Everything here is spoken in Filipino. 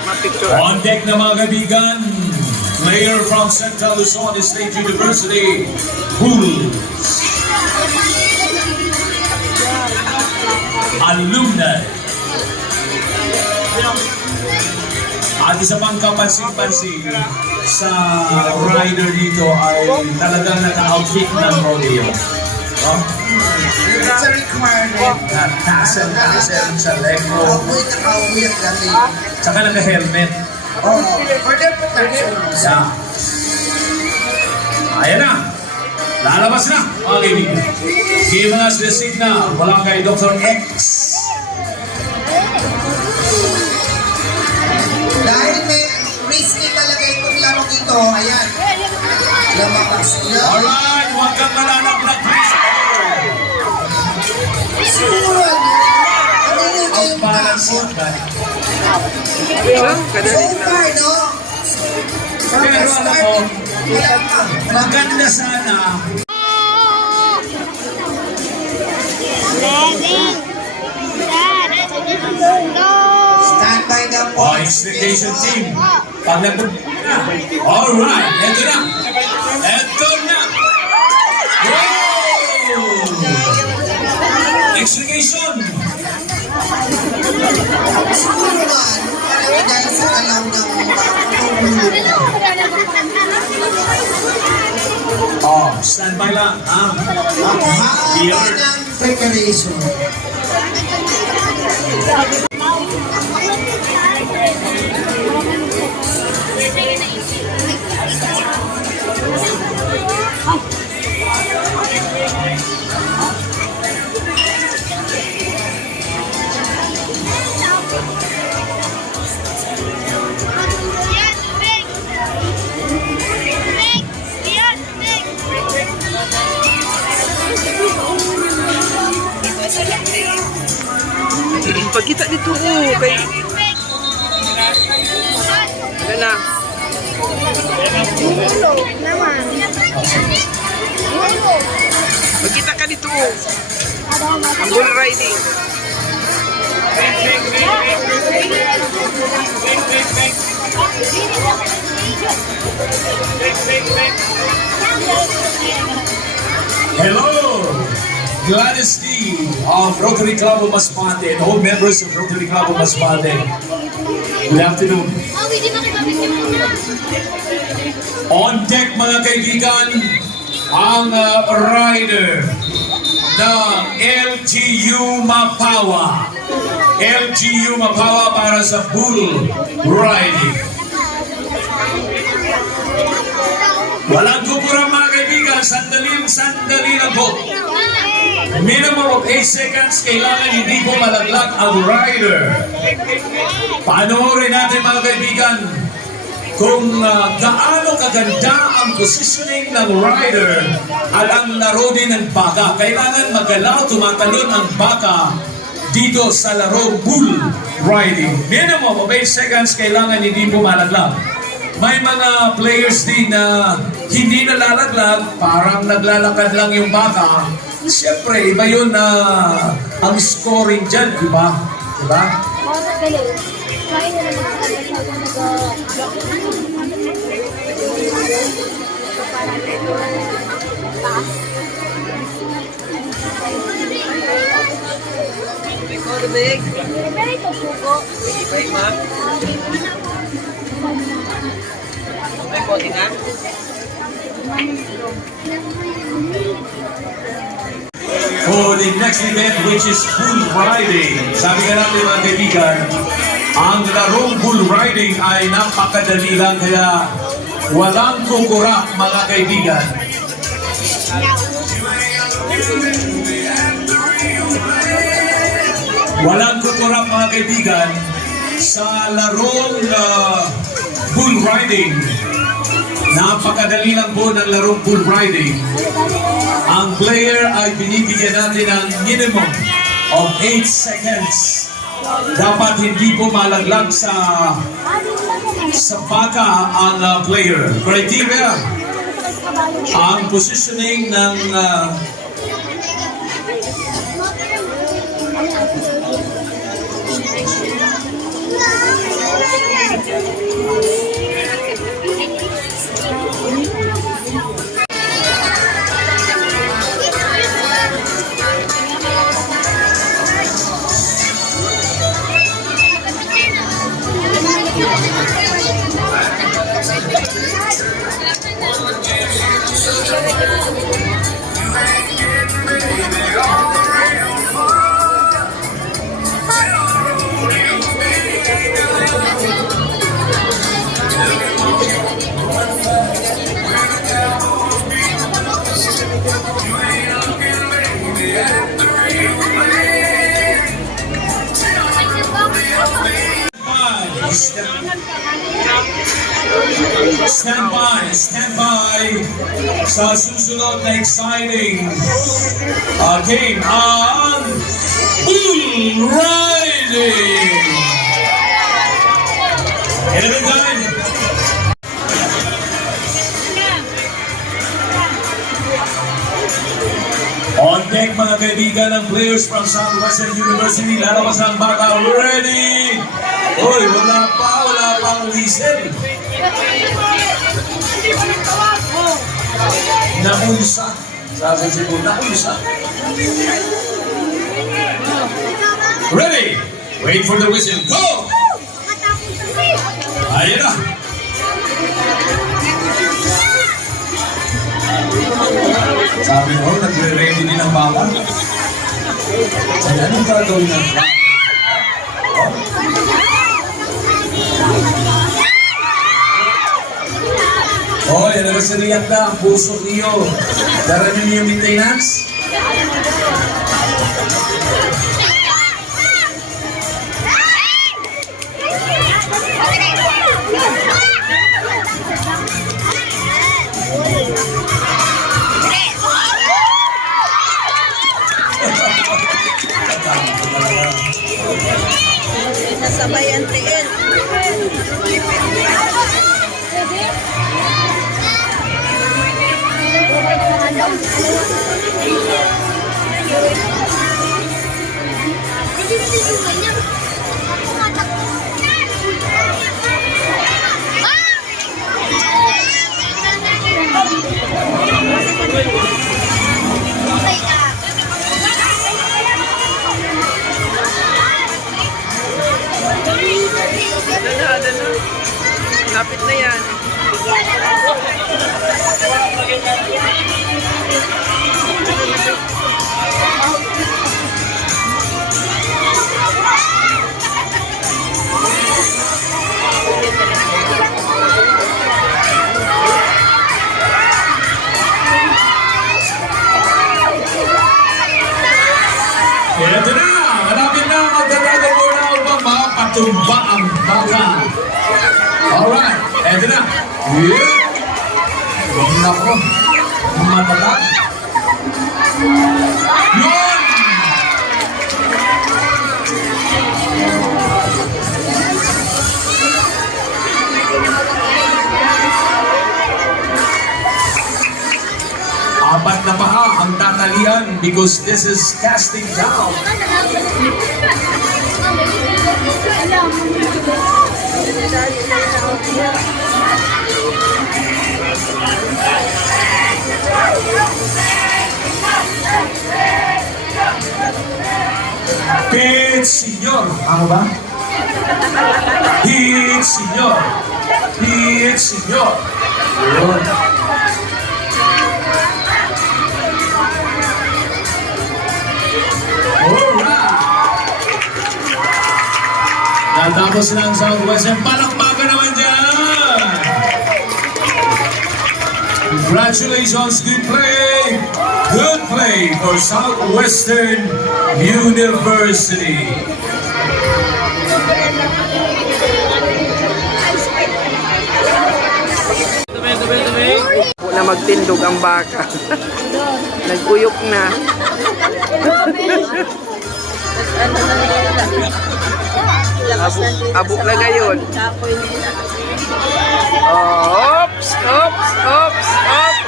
ma-picture. On deck na mga kaibigan, player from Central Luzon State University, Bulls. Alumni. At isa pang kapansin-pansin sa rider dito ay talagang naka-outfit ng rodeo. No? It's a requirement. Tassel sa leg mo. Nakauwi ang dati. Tsaka naka-helmet. Oh, for their protection. Yeah. Ayan na. Lalabas na, mga kaibigan. Give us the signal. Wala kay Dr. X. Dahil may risky talaga itong laro dito, ayan. Lumakas niya. Alright, huwag kang malalaglag. Siguro, ano yung Ang game balance tapo? yan. Kadali So na. far, no? Pero alam mo, Wala pa. maganda sana. Stand by the Oh, points. expectation team. Pag nag- Alright, eto na. Eto na. Wow! Explanation. Siguro naman, parang dahil sa alaw ng Oh, standby lang. Ha? haba ng preparation. Pagkita dito, kay... Wala na. Pagkita ka dito. Ang bull riding. Hello! Gladys D. of Rotary Club of Masbate and all members of Rotary Club of Masbate. Good afternoon. On deck mga kaibigan, ang rider ng LGU Mapawa. LGU Mapawa para sa bull riding. Walang kukurang mga kaibigan, sandali lang po. Minimum of 8 seconds, kailangan hindi po malaglag ang rider. Panoorin natin mga kaibigan kung gaano kaganda ang positioning ng rider at ang laro din ng baka. Kailangan magalaw, tumatalon ang baka dito sa laro bull riding. Minimum of 8 seconds, kailangan hindi po malaglag. May mga players din na hindi nalalaglag, parang naglalakad lang yung baka. Siyempre, iba yun na ang scoring dyan, di ba? Di ba? Big. May konti na? For the next event, which is bull riding. Sabi ka natin mga kaibigan, ang larong bull riding ay napakadali lang kaya walang kukura mga kaibigan. Walang kukura mga kaibigan sa larong bull riding. Napakadali lang po ng larong bull riding. Ang player ay binibigyan natin ng minimum of 8 seconds. Dapat hindi po malaglag sa baka ang player. Criteria, ang positioning ng Stand by sa susunod na exciting game ang Bull Riding! In the meantime, on deck mga kaibigan ng players from Southwestern University, lalabas ang baka. Ready? Uy, wala pang whistle. Naunsa. Sabi ko, naunsa. Ready? Wait for the whistle. Go! Ayan na. Sabi ko, nagre-ready din ang bawal. Kaya anong gagawin ng oh, yan na sa riyak na ang puso niyo. Daranin niyo yung maintenance. Nasabay ang tiin. Lapit na yan. Ito na! Malapit na! Magdadagabo na upang mapatumba ang baka. Alright, eto na. Yeah. Nako, matalag. Yun! Apat na paha ang tatalian because this is casting down. Hit, senyor. Ano ba? Hit, senyor. Hit, senyor. Yun. Alright. Natapos na ang Southwestern. Palakpakan naman dyan. Congratulations, good play. Good play for Southwestern University. Na magtindog ang baka. Naguyok na. Abo na ngayon. Oops, oops, oops, oops.